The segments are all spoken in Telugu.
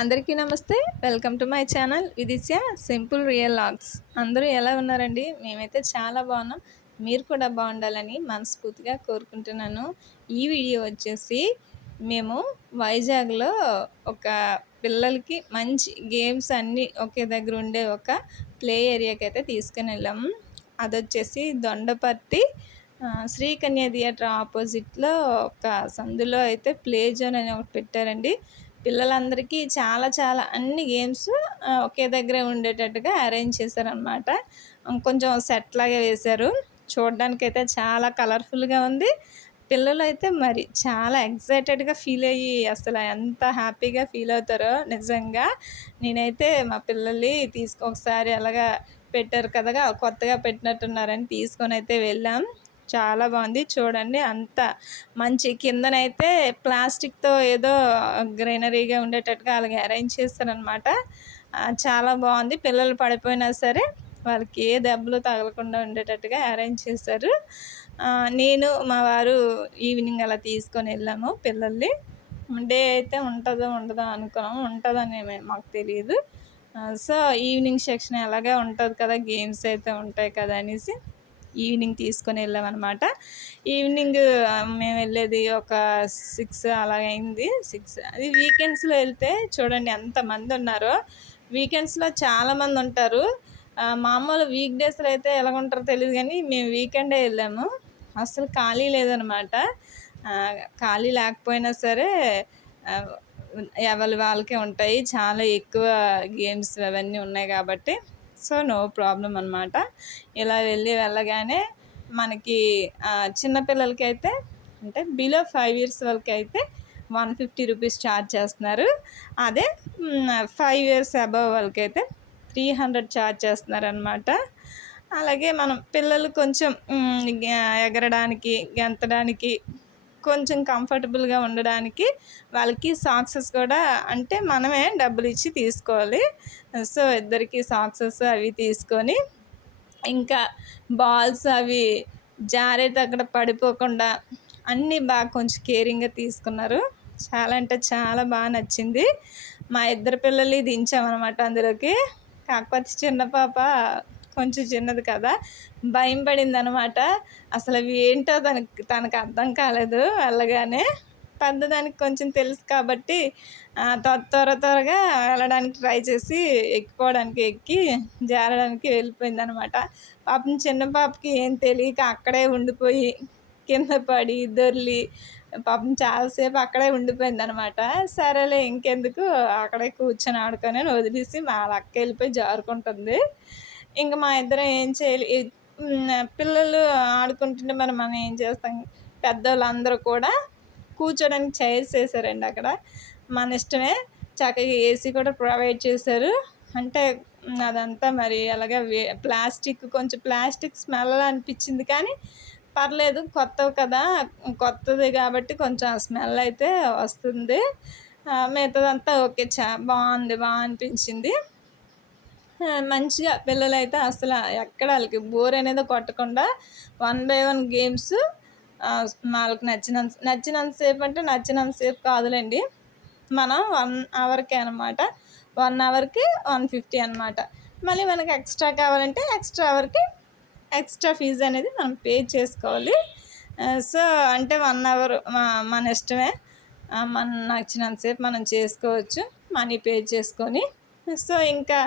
అందరికీ నమస్తే. Welcome to my channel Viditya simple real logs. అందరూ ఎలా ఉన్నారండి? మేమైతే చాలా బాగున్నాం. మీరు కూడా బాగుండాలని మనస్ఫూర్తిగా కోరుకుంటున్నాను. ఈ వీడియో వచ్చేసి మేము వైజాగ్లో ఒక పిల్లలకి మంచి గేమ్స్ అన్నీ ఒకే దగ్గర ఉండే ఒక ప్లే ఏరియాకి అయితే తీసుకుని వెళ్ళాము. అది వచ్చేసి దొండపర్తి శ్రీకన్య థియేటర్ ఆపోజిట్లో ఒక సందులో అయితే ప్లే జోన్ అని ఒకటి పెట్టారండి. పిల్లలందరికీ చాలా చాలా అన్ని గేమ్స్ ఒకే దగ్గరే ఉండేటట్టుగా అరేంజ్ చేశారనమాట. కొంచెం సెట్ లాగా వేశారు. చూడడానికైతే చాలా కలర్ఫుల్గా ఉంది. పిల్లలు అయితే మరి చాలా ఎక్సైటెడ్గా ఫీల్ అయ్యి అసలు ఎంత హ్యాపీగా ఫీల్ అవుతారో నిజంగా. నేనైతే మా పిల్లల్ని ఒకసారి అలాగా పెట్టారు కదా, కొత్తగా పెట్టినట్టున్నారని తీసుకొని అయితే వెళ్ళాం. చాలా బాగుంది చూడండి. అంత మంచి కిందనైతే ప్లాస్టిక్తో ఏదో గ్రీనరీగా ఉండేటట్టుగా అలాగే అరేంజ్ చేస్తారనమాట. చాలా బాగుంది. పిల్లలు పడిపోయినా సరే వాళ్ళకి ఏ దెబ్బలు తగలకుండా ఉండేటట్టుగా అరేంజ్ చేశారు. నేను మా వారు ఈవినింగ్ అలా తీసుకొని వెళ్ళాము పిల్లల్ని. డే అయితే ఉంటుందో ఉండదో అనుకున్నాము. ఉంటుందని మాకు తెలియదు. సో ఈవినింగ్ సెక్షన్ ఎలాగే ఉంటుంది కదా, గేమ్స్ అయితే ఉంటాయి కదా అనేసి ఈవినింగ్ తీసుకొని వెళ్ళామన్నమాట. ఈవినింగ్ మేము వెళ్ళేది ఒక 6 అలాగైంది. 6 అది వీకెండ్స్లో వెళ్తే చూడండి ఎంతమంది ఉన్నారో. వీకెండ్స్లో చాలామంది ఉంటారు. మామూలు వీక్ డేస్లో అయితే ఎలాగుంటారో తెలియదు, కానీ మేము వీకెండే వెళ్ళాము. అసలు ఖాళీ లేదనమాట. ఖాళీ లేకపోయినా సరే ఎవరి వాళ్ళకే ఉంటాయి. చాలా ఎక్కువ గేమ్స్ అవన్నీ ఉన్నాయి కాబట్టి సో నో ప్రాబ్లం అనమాట. ఇలా వెళ్ళగానే మనకి చిన్నపిల్లలకి అయితే అంటే బిలో 5 years వాళ్ళకి అయితే 150 రూపీస్ ఛార్జ్ చేస్తున్నారు. అదే 5 years అబవ్ వాళ్ళకైతే 300 ఛార్జ్ చేస్తున్నారు అనమాట. అలాగే మనం పిల్లలు కొంచెం ఎగరడానికి గెంతడానికి కొంచెం కంఫర్టబుల్గా ఉండడానికి వాళ్ళకి సాక్సెస్ కూడా అంటే మనమే డబ్బులు ఇచ్చి తీసుకోవాలి. సో ఇద్దరికి సాక్సెస్ అవి తీసుకొని ఇంకా బాల్స్ అవి జారేట అక్కడ పడిపోకుండా అన్నీ బాగా కొంచెం కేరింగ్గా తీసుకున్నారు. చాలా అంటే చాలా బాగా నచ్చింది. మా ఇద్దరు పిల్లల్ని దించామన్నమాట అందులోకి. కాకపోతే చిన్న పాప కొంచెం చిన్నది కదా, భయం పడింది అనమాట. అసలు అవి ఏంటో తనకు అర్థం కాలేదు వెళ్ళగానే. పెద్దదానికి కొంచెం తెలుసు కాబట్టి త్వరగా వెళ్ళడానికి ట్రై చేసి ఎక్కి జారడానికి వెళ్ళిపోయింది అనమాట. పాపం చిన్న పాపకి ఏం తెలియక అక్కడే ఉండిపోయి కింద పడి దొర్లి పాపం చాలాసేపు అక్కడే ఉండిపోయింది అనమాట. సరేలే ఇంకెందుకు అక్కడే కూర్చొని ఆడుకొని వదిలేసి మా అక్క వెళ్ళిపోయి జారుకుంటుంది. ఇంకా మా ఇద్దరం ఏం చేయాలి, పిల్లలు ఆడుకుంటుంటే మనం ఏం చేస్తాం. పెద్దవాళ్ళందరూ కూడా కూర్చోడానికి చైర్స్ వేసారండి అక్కడ. మన ఇష్టమే. చక్కగా ఏసీ కూడా ప్రొవైడ్ చేశారు. అంటే అదంతా మరి అలాగే కొంచెం ప్లాస్టిక్ స్మెల్ అనిపించింది, కానీ పర్లేదు, కొత్తవి కదా, కొత్తది కాబట్టి కొంచెం ఆ స్మెల్ అయితే వస్తుంది. మిగతాదంతా ఓకే, బాగా అనిపించింది. మంచిగా పిల్లలైతే అసలు ఎక్కడ వాళ్ళకి బోర్ అనేది కొట్టకుండా 1 by 1 గేమ్స్ వాళ్ళకి నచ్చినంతసేపు అంటే నచ్చినంతసేపు కాదులేండి. మనం 1 hourకే అనమాట. 1 hourకి 150 అనమాట. మళ్ళీ మనకి ఎక్స్ట్రా కావాలంటే ఎక్స్ట్రా అవర్కి ఎక్స్ట్రా ఫీజు అనేది మనం పే చేసుకోవాలి. సో అంటే 1 hour మన ఇష్టమే. మనం నచ్చినంతసేపు మనం చేసుకోవచ్చు మనీ పే చేసుకొని. సో ఇంకా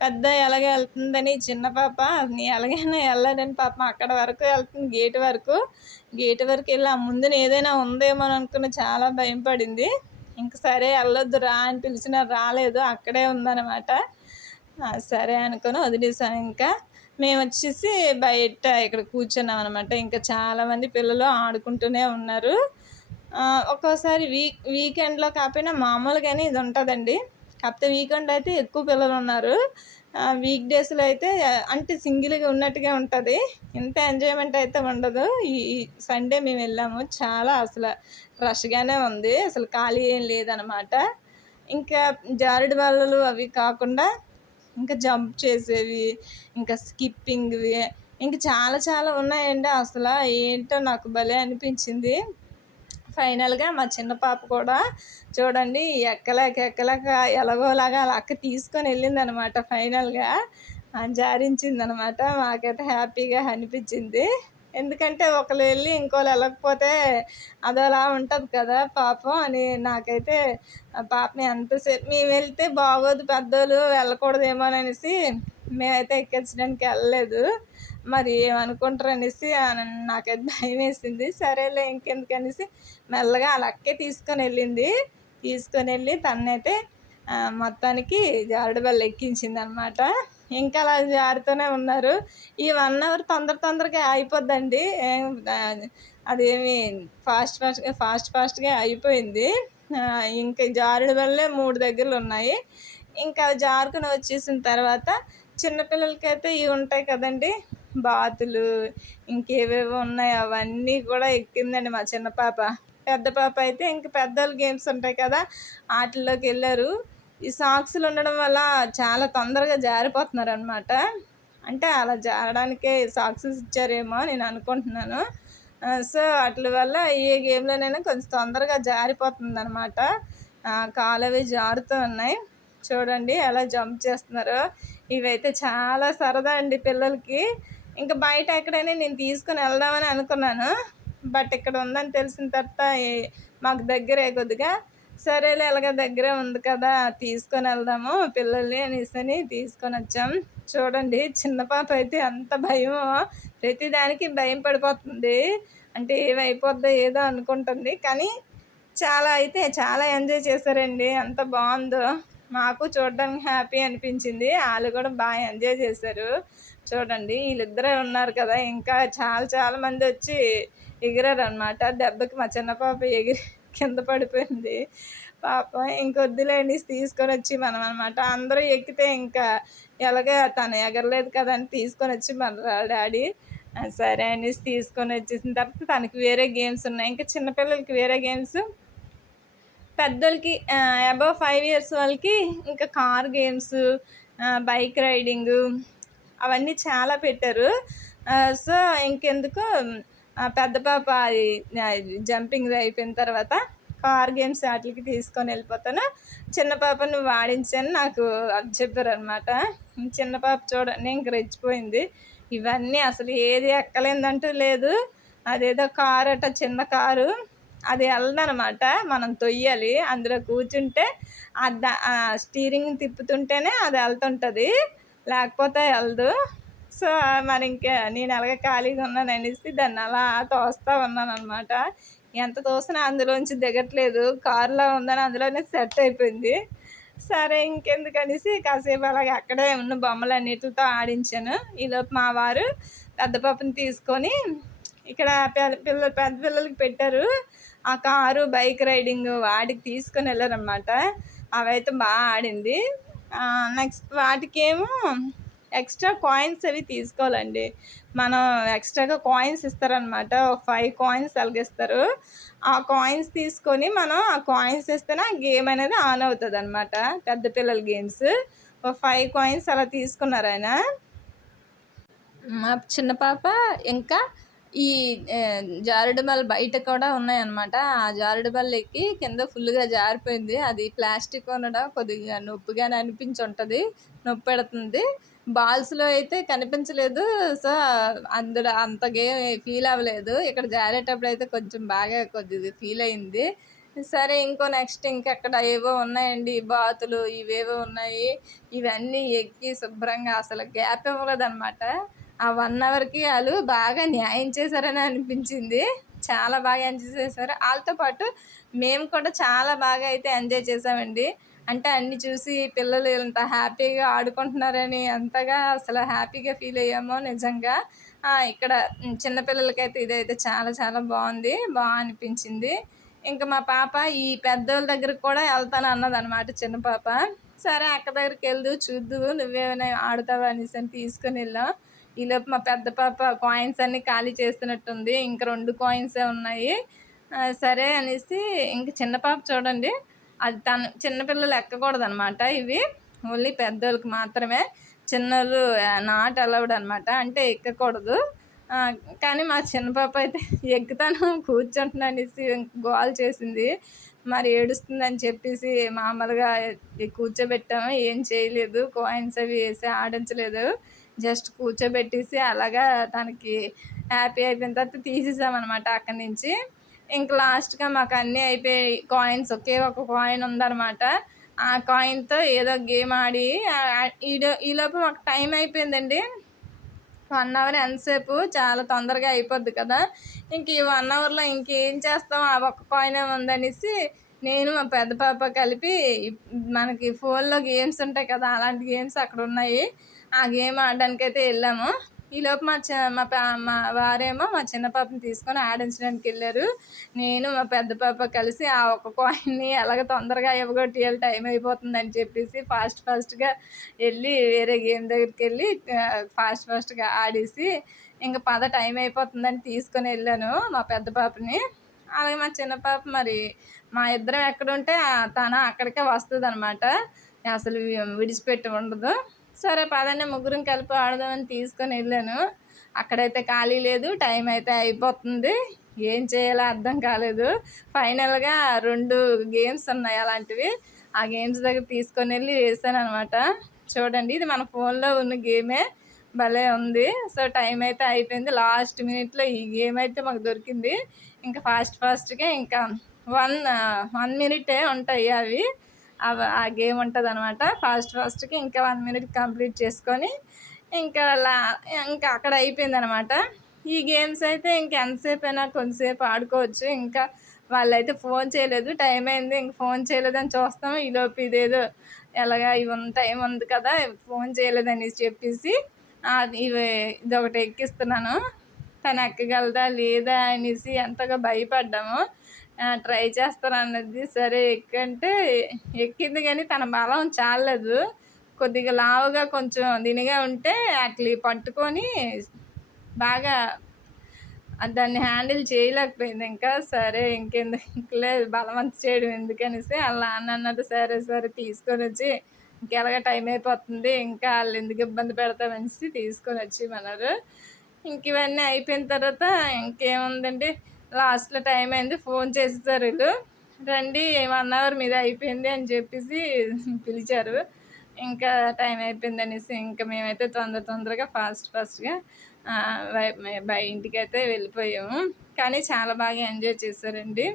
పెద్ద ఎలాగే వెళ్తుందని చిన్న పాప ఎలాగైనా వెళ్ళాలని పాపం అక్కడ వరకు వెళ్తుంది, గేటు వరకు వెళ్ళి ఆ ముందున ఏదైనా ఉందేమో అనుకుని చాలా భయం పడింది. ఇంక సరే వెళ్ళొద్దు రా అని పిలిచినా రాలేదు, అక్కడే ఉందన్నమాట. సరే అనుకొని వదిలేసాం. ఇంకా మేము వచ్చేసి బయట ఇక్కడ కూర్చున్నాం అనమాట. ఇంకా చాలామంది పిల్లలు ఆడుకుంటూనే ఉన్నారు. ఒక్కోసారి వీకెండ్లో కాకపోయినా మామూలుగానే ఇది ఉంటుందండి. కాకపోతే వీకెండ్ అయితే ఎక్కువ పిల్లలు ఉన్నారు. వీక్ డేస్లో అయితే అంటే సింగిల్గా ఉన్నట్టుగా ఉంటుంది. ఇంత ఎంజాయ్మెంట్ అయితే ఉండదు. ఈ సండే మేము వెళ్ళాము, చాలా అసలు రష్గానే ఉంది, అసలు ఖాళీ ఏం లేదనమాట. ఇంకా జారుడు బల్లలు అవి కాకుండా ఇంకా జంప్ చేసేవి, ఇంకా స్కిప్పింగ్వి, ఇంకా చాలా చాలా ఉన్నాయండి. అసలు ఏంటో నాకు భలే అనిపించింది. ఫైనల్గా మా చిన్న పాప కూడా చూడండి ఎక్కలేక ఎలాగోలాగా అలా అక్క తీసుకొని వెళ్ళిందనమాట. ఫైనల్గా జారించిందనమాట. మాకైతే హ్యాపీగా అనిపించింది. ఎందుకంటే ఒకళ్ళు వెళ్ళి ఇంకోళ్ళు వెళ్ళకపోతే అదోలా ఉంటుంది కదా పాపం అని. నాకైతే పాపని ఎంతసేపు మేము వెళ్తే బాగోదు, పెద్దోళ్ళు వెళ్ళకూడదేమో అనేసి మేమైతే ఎక్కించడానికి వెళ్ళలేదు. మరి ఏమనుకుంటారు అనేసి నాకైతే భయం వేసింది. సరేలే ఇంకెందుకు అనేసి మెల్లగా అలా అక్కే తీసుకొని వెళ్ళి తనైతే మొత్తానికి జారుడు బల్ల ఎక్కించింది అనమాట. ఇంకా అలా జారుతూనే ఉన్నారు. ఈ 1 అవర్ తొందరగా అయిపోద్దండి. అదేమి ఫాస్ట్గా అయిపోయింది. ఇంకా జారుడు బల్లే 3 దగ్గరలు ఉన్నాయి. ఇంకా జారుకుని వచ్చేసిన తర్వాత చిన్నపిల్లలకైతే ఇవి ఉంటాయి కదండి, బాతులు, ఇంకేవేవో ఉన్నాయి, అవన్నీ కూడా ఎక్కిందండి మా చిన్న పాప. పెద్ద పాప అయితే ఇంక పెద్దోళ్ళ గేమ్స్ ఉంటాయి కదా, వాటిల్లోకి వెళ్ళారు. ఈ సాక్స్లు ఉండడం వల్ల చాలా తొందరగా జారిపోతున్నారు అనమాట. అంటే అలా జారడానికే సాక్స్ ఇచ్చారేమో నేను అనుకుంటున్నాను. సో వాటి వల్ల ఏ గేమ్లోనైనా కొంచెం తొందరగా జారిపోతుంది అనమాట. కాలు అవి జారుతూ ఉన్నాయి. చూడండి ఎలా జంప్ చేస్తున్నారో. ఇవైతే చాలా సరదా అండి పిల్లలకి. ఇంకా బయట ఎక్కడైనా నేను తీసుకొని వెళ్దామని అనుకున్నాను. బట్ ఇక్కడ ఉందని తెలిసిన తర్వాత మాకు దగ్గరే కొద్దిగా, సరేలే ఎలాగ దగ్గరే ఉంది కదా తీసుకొని వెళ్దాము పిల్లల్ని అనేసి తీసుకొని వచ్చాం. చూడండి చిన్న పాప అయితే ఎంత భయమో, ప్రతిదానికి భయం పడిపోతుంది. అంటే ఏమైపోద్దో ఏదో అనుకుంటుంది. కానీ చాలా ఎంజాయ్ చేశారండి. ఎంత బాగుందో, మాకు చూడడానికి హ్యాపీ అనిపించింది. వాళ్ళు కూడా బాగా ఎంజాయ్ చేశారు. చూడండి వీళ్ళిద్దరే ఉన్నారు కదా, ఇంకా చాలా మంది వచ్చి ఎగిరారు అనమాట. దెబ్బకి మా చిన్న పాప ఎగిరి కింద పడిపోయింది పాపం. ఇంకొద్దులేండి తీసుకొని వచ్చి మనం అనమాట. అందరూ ఎక్కితే ఇంకా ఎలాగ తను ఎగరలేదు కదా అని తీసుకొని వచ్చి మన డాడీ సరే అనేసి తీసుకొని వచ్చేసిన తర్వాత తనకి వేరే గేమ్స్ ఉన్నాయి. ఇంకా చిన్నపిల్లలకి వేరే గేమ్స్, పెద్దలకి అబవ్ 5 years వాళ్ళకి ఇంకా కార్ గేమ్స్, బైక్ రైడింగు, అవన్నీ చాలా పెట్టారు. సో ఇంకెందుకు పెద్ద పాప జంపింగ్ అయిపోయిన తర్వాత కార్ గేమ్స్ వాటికి తీసుకొని వెళ్ళిపోతాను, చిన్న పాప నువ్వు ఆడించని నాకు చెప్పారు అనమాట. చిన్న పాప చూడండి ఇంక రెచ్చిపోయింది. ఇవన్నీ అసలు ఏది ఎక్కలేదంటూ లేదు. అదేదో కారు అట, చిన్న కారు, అది వెళ్ళదనమాట. మనం తొయ్యాలి, అందులో కూర్చుంటే స్టీరింగ్ తిప్పుతుంటేనే అది వెళ్తుంటుంది, లేకపోతే వెళ్ళదు. సో మరి ఇంకా నేను ఎలాగ ఖాళీగా ఉన్నాను అనేసి దాన్ని అలా తోస్తూ ఉన్నాను అనమాట. ఎంత తోసినా అందులోంచి దిగట్లేదు, కారులో ఉందని అందులోనే సెట్ అయిపోయింది. సరే ఇంకెందుకు అనేసి కాసేపు అలాగే అక్కడే ఉన్న బొమ్మలన్నిటితో ఆడించాను. ఈలోపు మా వారు పెద్ద పాపని తీసుకొని ఇక్కడ పెద్ద పిల్లలకి పెట్టారు ఆ కారు, బైక్ రైడింగ్, వాటికి తీసుకొని వెళ్ళారనమాట. అవైతే బాగా ఆడింది. నెక్స్ట్ వాటికేమో ఎక్స్ట్రా కాయిన్స్ అవి తీసుకోవాలండి. మనం ఎక్స్ట్రాగా కాయిన్స్ ఇస్తారనమాట. 5 కాయిన్స్ అలాగిస్తారు. ఆ కాయిన్స్ తీసుకొని మనం ఆ కాయిన్స్ ఇస్తేనే ఆ గేమ్ అనేది ఆన్ అవుతుంది అనమాట. పెద్ద పిల్లల గేమ్స్ 5 కాయిన్స్ అలా తీసుకున్నారు ఆయన. మా చిన్న పాప ఇంకా ఈ జారుడు బల్ల బయట కూడా ఉన్నాయన్నమాట. ఆ జారుడు బల్ల ఎక్కి కింద ఫుల్గా జారిపోయింది. అది ప్లాస్టిక్ ఉండడం కొద్దిగా నొప్పిగానే అనిపించి ఉంటుంది, నొప్పి పెడుతుంది. బాల్స్లో అయితే కనిపించలేదు. సో అందులో అంతగా ఫీల్ అవ్వలేదు. ఇక్కడ జారేటప్పుడు అయితే కొంచెం బాగా కొద్దిగా ఫీల్ అయింది. సరే నెక్స్ట్ ఇంకెక్కడ ఏవో ఉన్నాయండి, బాతులు ఇవేవో ఉన్నాయి. ఇవన్నీ ఎక్కి శుభ్రంగా అసలు గ్యాప్ ఇవ్వలేదన్నమాట. ఆ 1 అవర్కి వాళ్ళు బాగా న్యాయం చేశారని అనిపించింది. చాలా బాగా ఎంజాయ్ చేశారు. వాళ్ళతో పాటు మేము కూడా చాలా బాగా అయితే ఎంజాయ్ చేసామండి. అంటే అన్నీ చూసి పిల్లలు ఇంత హ్యాపీగా ఆడుకుంటున్నారని అంతగా అసలు హ్యాపీగా ఫీల్ అయ్యామో నిజంగా. ఇక్కడ చిన్నపిల్లలకైతే ఇదైతే చాలా బాగుంది, బాగా అనిపించింది. ఇంకా మా పాప ఈ పెద్దోళ్ళ దగ్గరికి కూడా వెళ్తాను అన్నదనమాట చిన్న పాప. సరే అక్క దగ్గరికి వెళ్దు చూద్దు నువ్వేమైనా ఆడుతావా అనేసి తీసుకొని వెళ్ళాం. ఈలోపు మా పెద్ద పాప కాయిన్స్ అన్నీ ఖాళీ చేస్తున్నట్టుంది. ఇంకా 2 కాయిన్సే ఉన్నాయి. సరే అనేసి ఇంక చిన్న పాప చూడండి, అది చిన్నపిల్లలు ఎక్కకూడదు అనమాట. ఇవి ఓన్లీ పెద్దోళ్ళకి మాత్రమే, చిన్నోళ్ళు నాట్ అలౌడ్ అనమాట. అంటే ఎక్కకూడదు. కానీ మా చిన్న పాప అయితే ఎక్కుతాను కూర్చుంటున్నా అనేసి గోల చేసింది. మరి ఏడుస్తుందని చెప్పేసి మామూలుగా కూర్చోబెట్టాము. ఏం చేయలేదు. కాయిన్స్ అవి వేసి ఆడించలేదు. జస్ట్ కూర్చోబెట్టేసి అలాగా తనకి హ్యాపీ అయిపోయిన తర్వాత తీసేసామనమాట అక్కడి నుంచి. ఇంక లాస్ట్‌గా మాకు అన్నీ అయిపోయాయి. కాయిన్స్ ఒకే ఒక కాయిన్ ఉందనమాట. ఆ కాయిన్‌తో ఏదో గేమ్ ఆడి ఈలోపు మాకు టైం అయిపోయిందండి. 1 అవర్ ఎంతసేపు చాలా తొందరగా అయిపోద్ది కదా! ఇంక ఈ 1 అవర్‌లో ఇంకేం చేస్తాం, ఆ ఒక్క కాయినే ఉందనేసి నేను మా పెద్ద పాప కలిపి మనకి ఫోన్‌లో గేమ్స్ ఉంటాయి కదా! అలాంటి గేమ్స్ అక్కడున్నాయి. ఆ గేమ్ ఆడడానికైతే వెళ్ళాము. ఈలోపు మా వారేమో మా చిన్న పాపని తీసుకొని ఆడించడానికెళ్ళారు. నేను మా పెద్ద పాప కలిసి ఆ ఒక్క కాయిన్‌ని ఎలాగ తొందరగా ఇవ్వగొట్టేయాలి, టైం అయిపోతుందని చెప్పేసి ఫాస్ట్‌గా వెళ్ళి వేరే గేమ్ దగ్గరికెళ్ళి ఫాస్ట్‌గా ఆడేసి ఇంక పద టైం అయిపోతుందని తీసుకొని వెళ్ళాను మా పెద్ద పాపని. అలాగే మా చిన్న పాప మరి మా ఇద్దరం ఎక్కడుంటే తను అక్కడికే వస్తుందనమాట. అసలు విడిచిపెట్టి ఉండదు. సరే పదండి ముగ్గురం కలిపి ఆడదామని తీసుకొని వెళ్ళాను. అక్కడైతే ఖాళీ లేదు. టైం అయితే అయిపోతుంది. ఏం చేయాలో అర్థం కాలేదు. ఫైనల్‌గా 2 గేమ్స్ ఉన్నాయి అలాంటివి. ఆ గేమ్స్ దగ్గర తీసుకొని వెళ్ళి వేసాననమాట. చూడండి ఇది మన ఫోన్‌లో ఉన్న గేమే. భలే ఉంది. సో టైం అయితే అయిపోయింది. లాస్ట్ మినిట్‌లో ఈ గేమ్ అయితే మాకు దొరికింది. ఇంకా ఫాస్ట్‌గా ఇంకా 1 మినిటే ఉంటాయి అవి. ఆ గేమ్ ఉంటదనమాట. ఫాస్ట్‌గా ఇంకా 1 మినిట్ కంప్లీట్ చేసుకొని ఇంకా ఇంకా అక్కడ అయిపోయిందనమాట. ఈ గేమ్స్ అయితే ఎంతసేపైనా కొంతసేపు ఆడుకోవచ్చు. ఇంకా వాళ్ళైతే ఫోన్ చేయలేదు. టైం అయింది ఇంక ఫోన్ చేయలేదని చూస్తాం. ఈలోపు ఇదేదో ఎలాగా టైం ఉంది కదా! ఫోన్ చేయలేదనేసి చెప్పేసి ఇదొకటి ఎక్కిస్తున్నాను. తను ఎక్కగలదా లేదా అనేసి ఎంతగా భయపడ్డాము. ట్రై చేస్తానన్నది. సరే ఎక్కంటే ఎక్కింది కానీ తన బలం చాలలేదు. కొద్దిగా లావుగా కొంచెం దినిగా ఉంటే అట్లా పట్టుకొని బాగా దాన్ని హ్యాండిల్ చేయలేకపోయింది. ఇంకా సరే ఇంకెందుకులే బలవంతం చేయడం ఎందుకనేసి వాళ్ళ నాన్న అన్నది. సరే తీసుకొని వచ్చి ఇంకెలాగ టైం అయిపోతుంది ఇంకా వాళ్ళు ఎందుకు ఇబ్బంది పెడతామనేసి తీసుకొని వచ్చేయమన్నారు. ఇంక ఇవన్నీ అయిపోయిన తర్వాత ఇంకేముందండి, లాస్ట్‌లో టైం అయింది. ఫోన్ చేసేసారు వీళ్ళు. రండి 1 అవర్ మీది అయిపోయింది అని చెప్పేసి పిలిచారు. ఇంకా టైం అయిపోయిందనేసి ఇంకా మేమైతే తొందరగా ఫాస్ట్‌గా ఇంటికైతే వెళ్ళిపోయాము. కానీ చాలా బాగా ఎంజాయ్ చేశారండి.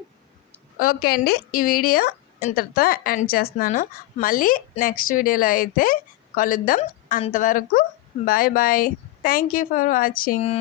ఓకే అండి. ఈ వీడియో ఇంతటితో ఎండ్ చేస్తున్నాను. మళ్ళీ నెక్స్ట్ వీడియోలో అయితే కలుద్దాం. అంతవరకు bye. Thank you for watching.